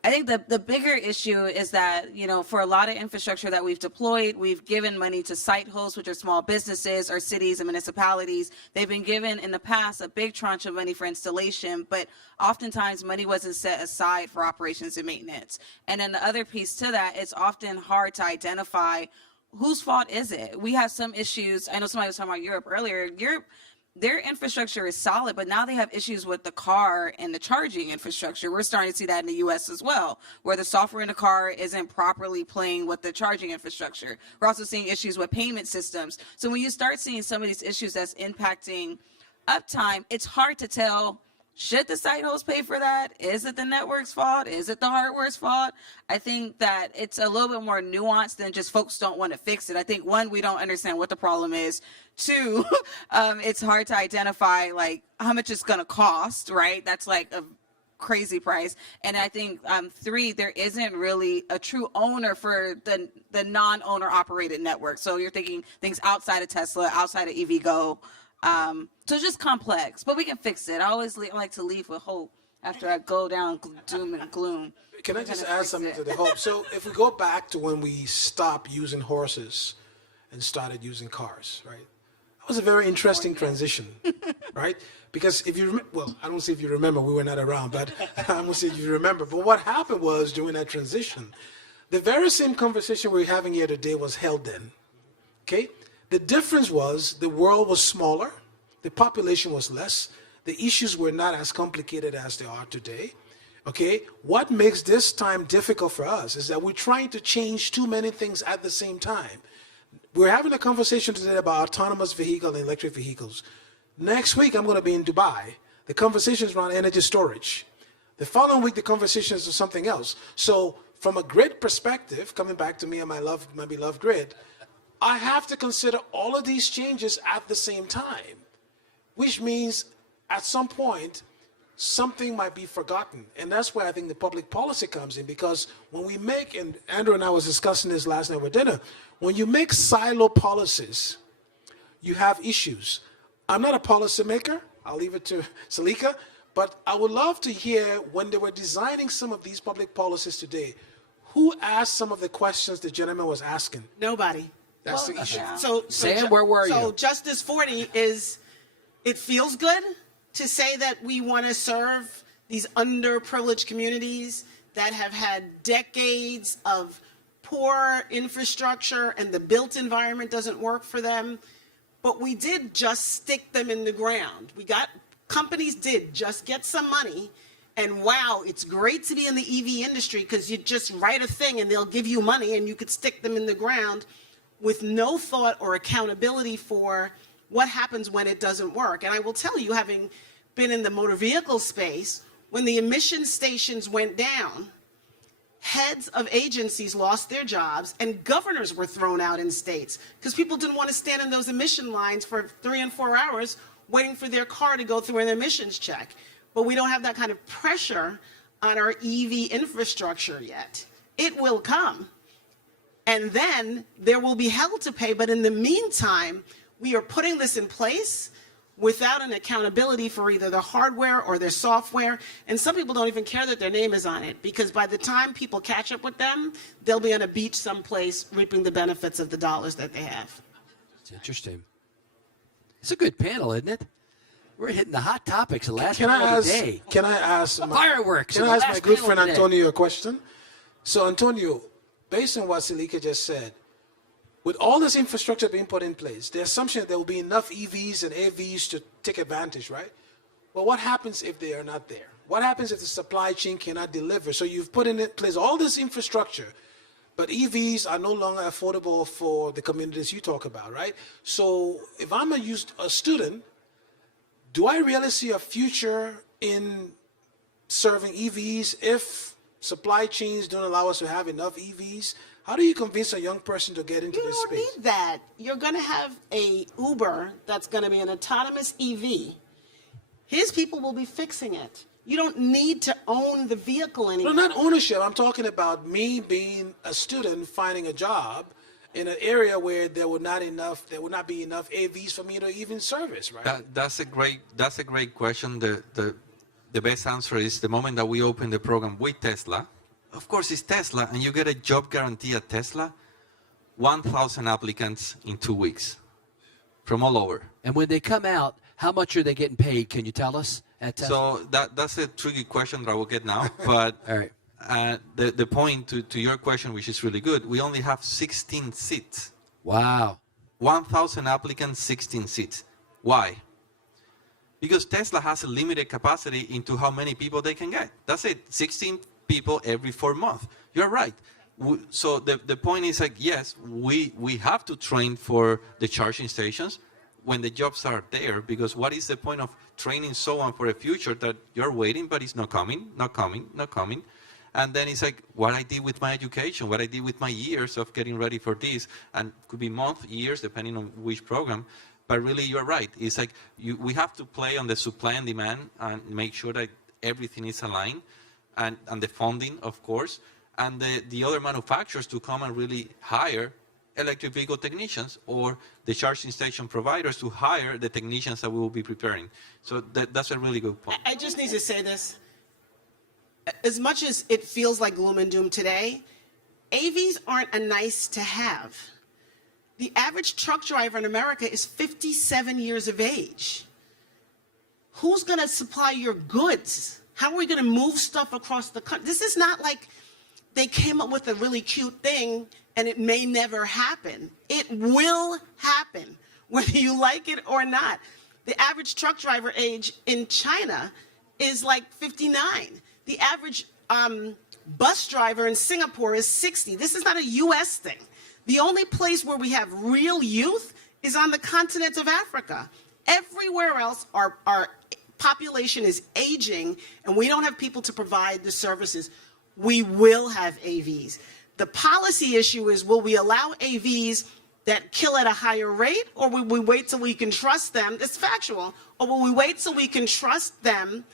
I think the bigger issue is that, you know, for a lot of infrastructure that we've deployed, we've given money to site hosts, which are small businesses or cities and municipalities. They've been given in the past a big tranche of money for installation, but oftentimes money wasn't set aside for operations and maintenance. And then the other piece to that, it's often hard to identify whose fault is it. We have some issues. I know somebody was talking about Europe earlier. Their infrastructure is solid, but now they have issues with the car and the charging infrastructure. We're starting to see that in the U.S. as well, where the software in the car isn't properly playing with the charging infrastructure. We're also seeing issues with payment systems. So when you start seeing some of these issues that's impacting uptime, it's hard to tell, should the site host pay for that? Is it the network's fault? Is it the hardware's fault? I think that it's a little bit more nuanced than just folks don't want to fix it. I think, one, we don't understand what the problem is. Two, it's hard to identify like how much it's going to cost, right? That's like a crazy price. And I think three, there isn't really a true owner for the non-owner operated network. So you're thinking things outside of Tesla, outside of EVgo. So it's just complex, but we can fix it. I always like to leave with hope after I go down doom and gloom. Can I just add something to the hope? So if we go back to when we stopped using horses and started using cars, right? That was a very interesting transition, right? Because if you well, I don't see if you remember, we were not around, but I'm gonna say if you remember. But what happened was during that transition, the very same conversation we're having here today was held then, okay? The difference was the world was smaller, the population was less, the issues were not as complicated as they are today. Okay, what makes this time difficult for us is that we're trying to change too many things at the same time. We're having a conversation today about autonomous vehicle and electric vehicles. Next week, I'm going to be in Dubai. The conversation is around energy storage. The following week, the conversation is something else. So from a grid perspective, coming back to me and my beloved grid, I have to consider all of these changes at the same time, which means at some point, something might be forgotten. And that's where I think the public policy comes in, because when we make, and Andrew and I was discussing this last night with dinner, when you make silo policies, you have issues. I'm not a policymaker. I'll leave it to Selika. But I would love to hear, when they were designing some of these public policies today, who asked some of the questions the gentleman was asking? Nobody. That's the issue. Sam, where were So you? Justice 40 is, it feels good to say that we want to serve these underprivileged communities that have had decades of poor infrastructure and the built environment doesn't work for them. But we did just stick them in the ground. Companies did just get some money, and wow, it's great to be in the EV industry because you just write a thing and they'll give you money and you could stick them in the ground with no thought or accountability for what happens when it doesn't work. And I will tell you, having been in the motor vehicle space, when the emission stations went down, heads of agencies lost their jobs and governors were thrown out in states because people didn't want to stand in those emission lines for 3 and 4 hours waiting for their car to go through an emissions check. But we don't have that kind of pressure on our EV infrastructure yet. It will come. And then there will be hell to pay. But in the meantime, we are putting this in place without an accountability for either the hardware or their software. And some people don't even care that their name is on it, because by the time people catch up with them, they'll be on a beach someplace reaping the benefits of the dollars that they have. It's interesting. It's a good panel, isn't it? We're hitting the hot topics the last Can panel I of the day. ask Fireworks. Can the I ask last my good panel friend of the day. Antonio a question? So Antonio, based on what Selika just said, with all this infrastructure being put in place, the assumption that there will be enough EVs and AVs to take advantage, right? Well, what happens if they are not there? What happens if the supply chain cannot deliver? So you've put in place all this infrastructure, but EVs are no longer affordable for the communities you talk about, right? So if I'm a student, do I really see a future in serving EVs if supply chains don't allow us to have enough EVs? How do you convince a young person to get into You this don't space? need that. You're going to have a Uber that's going to be an autonomous EV. His people will be fixing it. You don't need to own the vehicle anymore. No, not ownership. I'm talking about me being a student finding a job in an area where there would not be enough AVs for me to even service, right? That's a great question. The best answer is the moment that we open the program with Tesla. Of course, it's Tesla, and you get a job guarantee at Tesla, 1,000 applicants in 2 weeks from all over. And when they come out, how much are they getting paid? Can you tell us at Tesla? So that's a tricky question that I will get now. But All right. the point to your question, which is really good, we only have 16 seats. Wow. 1,000 applicants, 16 seats. Why? Because Tesla has a limited capacity into how many people they can get. That's it, 16 people every 4 months. You're right. So the point is like, yes, we have to train for the charging stations when the jobs are there, because what is the point of training someone for a future that you're waiting, but it's not coming. And then it's like what I did with my education, what I did with my years of getting ready for this, and could be months, years, depending on which program. But really, you're right. It's like we have to play on the supply and demand and make sure that everything is aligned, and the funding, of course, and the other manufacturers to come and really hire electric vehicle technicians, or the charging station providers to hire the technicians that we will be preparing. So that's a really good point. I just need to say this. As much as it feels like gloom and doom today, AVs aren't a nice to have. The average truck driver in America is 57 years of age. Who's going to supply your goods? How are we going to move stuff across the country? This is not like they came up with a really cute thing and it may never happen. It will happen, whether you like it or not. The average truck driver age in China is like 59. The average bus driver in Singapore is 60. This is not a U.S. thing. The only place where we have real youth is on the continent of Africa. Everywhere else, our population is aging, and we don't have people to provide the services. We will have AVs. The policy issue is, will we allow AVs that kill at a higher rate, or will we wait till we can trust them? It's factual. Or will we wait till we can trust them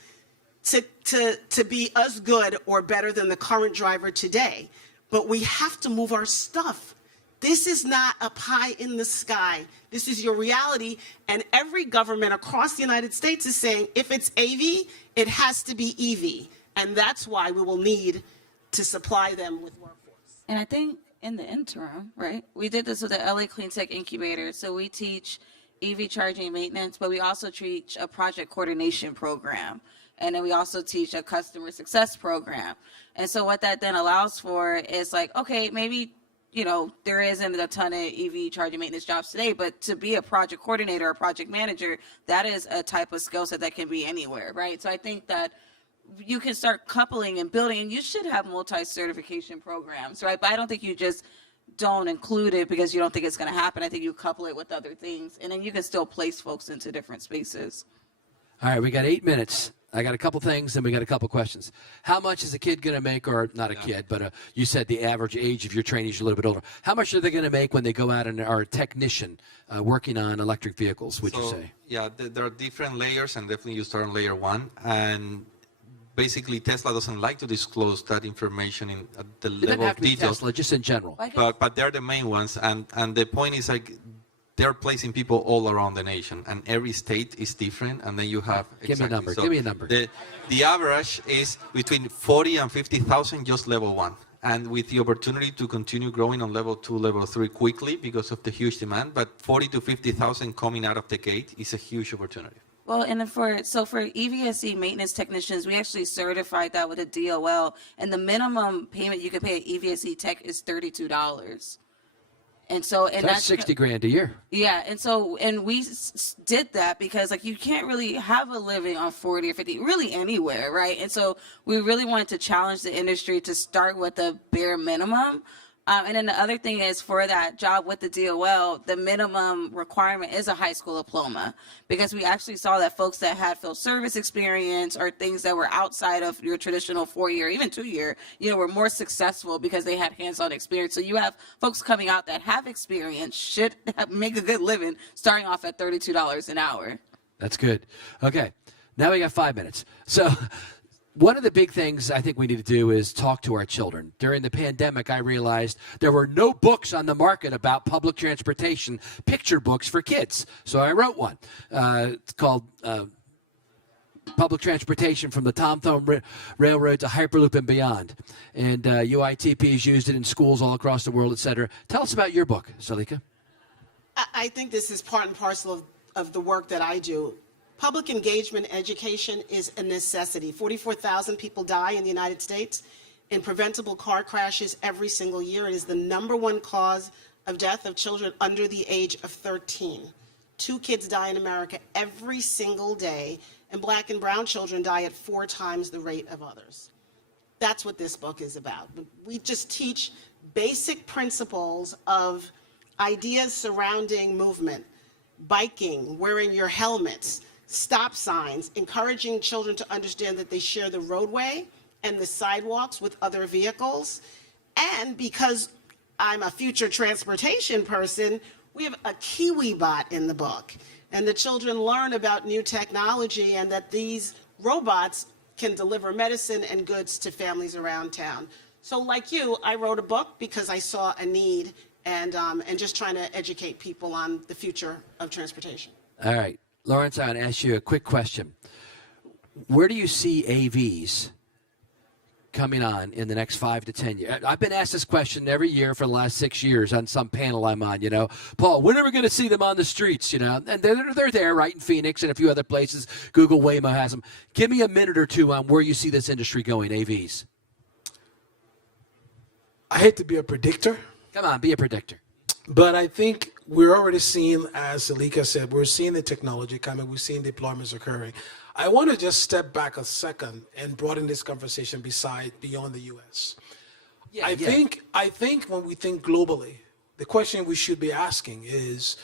to be as good or better than the current driver today? But we have to move our stuff. This is not a pie in the sky. This is your reality. And every government across the United States is saying, if it's AV, it has to be EV. And that's why we will need to supply them with workforce. And I think in the interim, right, we did this with the LA Clean Tech Incubator. So we teach EV charging maintenance, but we also teach a project coordination program. And then we also teach a customer success program. And so what that then allows for is like, okay, maybe, you know, there isn't a ton of EV charging maintenance jobs today, but to be a project coordinator or project manager, that is a type of skill set that can be anywhere, right? So I think that you can start coupling and building, and you should have multi-certification programs, right? But I don't think you just don't include it because you don't think it's going to happen. I think you couple it with other things, and then you can still place folks into different spaces. All right, we got 8 minutes. I got a couple things, and we got a couple questions. How much is a kid going to make, or not a kid, but you said the average age of your trainees is a little bit older. How much are they going to make when they go out and are a technician working on electric vehicles, would you say? Yeah, there are different layers, and definitely you start on layer 1. And basically, Tesla doesn't like to disclose that information at the It doesn't level have of to be detail. Tesla, just in general. But they're the main ones, and the point is like they're placing people all around the nation, and every state is different, and then you have Give me a number. So Give me a number. The average is between 40 and 50,000 just level 1, and with the opportunity to continue growing on level 2, level 3 quickly because of the huge demand. But 40 to 50,000 coming out of the gate is a huge opportunity. Well, and then for EVSE maintenance technicians, we actually certified that with a DOL, and the minimum payment you can pay at EVSE Tech is $32. And so, and That's 60 grand a year. Yeah, and so, and we did that because, like, you can't really have a living on 40 or 50, really anywhere, right? And so we really wanted to challenge the industry to start with a bare minimum. And then the other thing is, for that job with the DOL, the minimum requirement is a high school diploma, because we actually saw that folks that had field service experience or things that were outside of your traditional 4-year, even 2-year, you know, were more successful because they had hands-on experience. So you have folks coming out that have experience, should make a good living, starting off at $32 an hour. That's good. Okay, now we got 5 minutes. So one of the big things I think we need to do is talk to our children. During the pandemic, I realized there were no books on the market about public transportation, picture books for kids. So I wrote one. It's called Public Transportation from the Tom Thumb Railroad to Hyperloop and Beyond. And UITP has used it in schools all across the world, et cetera. Tell us about your book, Selika. I think this is part and parcel of the work that I do. Public engagement education is a necessity. 44,000 people die in the United States in preventable car crashes every single year. It is the #1 cause of death of children under the age of 13. 2 kids die in America every single day, and Black and brown children die at 4 times the rate of others. That's what this book is about. We just teach basic principles of ideas surrounding movement, biking, wearing your helmets, stop signs, encouraging children to understand that they share the roadway and the sidewalks with other vehicles. And because I'm a future transportation person, we have a Kiwi bot in the book. And the children learn about new technology and that these robots can deliver medicine and goods to families around town. So like you, I wrote a book because I saw a need and just trying to educate people on the future of transportation. All right. Lawrence, I want to ask you a quick question. Where do you see AVs coming on in the next 5 to 10 years? I've been asked this question every year for the last 6 years on some panel I'm on, you know. Paul, when are we going to see them on the streets, you know? And they're there, right, in Phoenix and a few other places. Google Waymo has them. Give me a minute or two on where you see this industry going, AVs. I hate to be a predictor, Come on, be a predictor. but I think we're already seeing, as Selika said, we're seeing the technology coming. We're seeing deployments occurring. I want to just step back a second and broaden this conversation beyond the U.S. I think when we think globally, the question we should be asking is,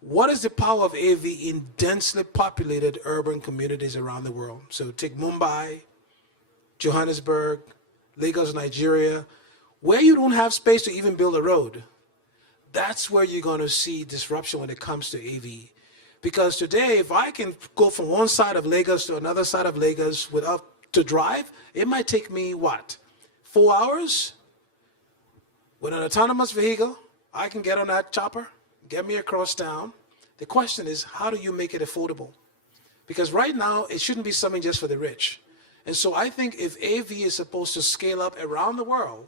what is the power of AV in densely populated urban communities around the world? So take Mumbai, Johannesburg, Lagos, Nigeria, where you don't have space to even build a road. That's where you're going to see disruption when it comes to AV. Because today, if I can go from one side of Lagos to another side of Lagos to drive, it might take me, 4 hours? With an autonomous vehicle, I can get on that chopper, get me across town. The question is, how do you make it affordable? Because right now, it shouldn't be something just for the rich. And so I think if AV is supposed to scale up around the world,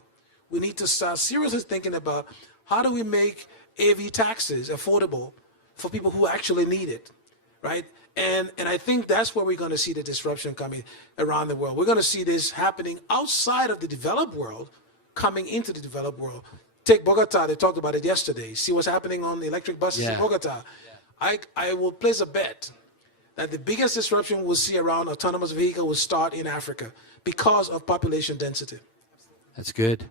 we need to start seriously thinking about how do we make AV taxes affordable for people who actually need it, right? And I think that's where we're going to see the disruption coming around the world. We're going to see this happening outside of the developed world, coming into the developed world. Take Bogota, they talked about it yesterday. See what's happening on the electric buses in Bogota. I will place a bet that the biggest disruption we'll see around autonomous vehicle will start in Africa because of population density. That's good.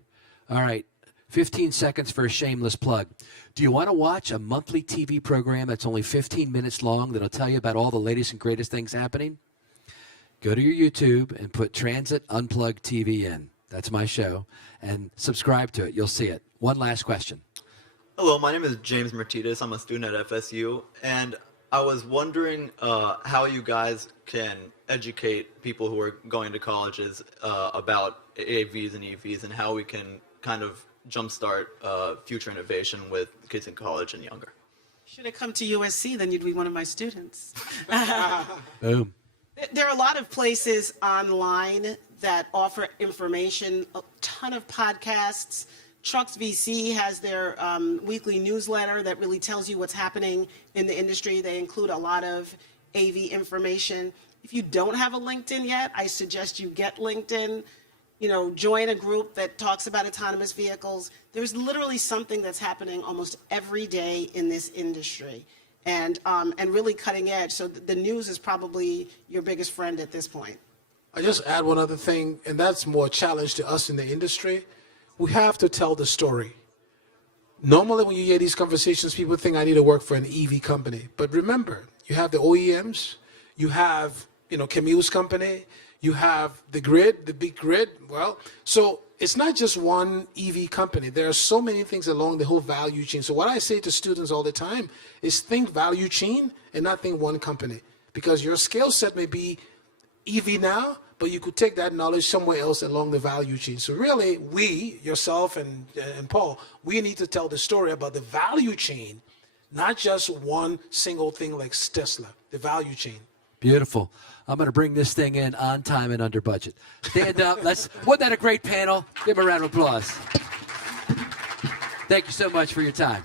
All right, 15 seconds for a shameless plug. Do you want to watch a monthly TV program that's only 15 minutes long that'll tell you about all the latest and greatest things happening? Go to your YouTube and put Transit Unplugged TV in. That's my show. And subscribe to it. You'll see it. One last question. Hello, my name is James Martinez. I'm a student at FSU, and I was wondering how you guys can educate people who are going to colleges about AVs and EVs and how we can kind of jumpstart future innovation with kids in college and younger. Should have come to USC, then you'd be one of my students. Boom. There are a lot of places online that offer information, a ton of podcasts. Trucks VC has their weekly newsletter that really tells you what's happening in the industry. They include a lot of AV information. If you don't have a LinkedIn yet, I suggest you get LinkedIn. You know, join a group that talks about autonomous vehicles. There's literally something that's happening almost every day in this industry, and really cutting edge. So the news is probably your biggest friend at this point. I just add one other thing, and that's more a challenge to us in the industry. We have to tell the story. Normally when you hear these conversations, people think I need to work for an EV company. But remember, you have the OEMs, you have, Kameale's company, you have the grid, the big grid. Well, so it's not just one EV company. There are so many things along the whole value chain. So what I say to students all the time is think value chain and not think one company. Because your skill set may be EV now, but you could take that knowledge somewhere else along the value chain. So really, we, yourself and Paul, we need to tell the story about the value chain, not just one single thing like Tesla, the value chain. Beautiful. I'm going to bring this thing in on time and under budget. Stand up. Wasn't that a great panel? Give them a round of applause. Thank you so much for your time.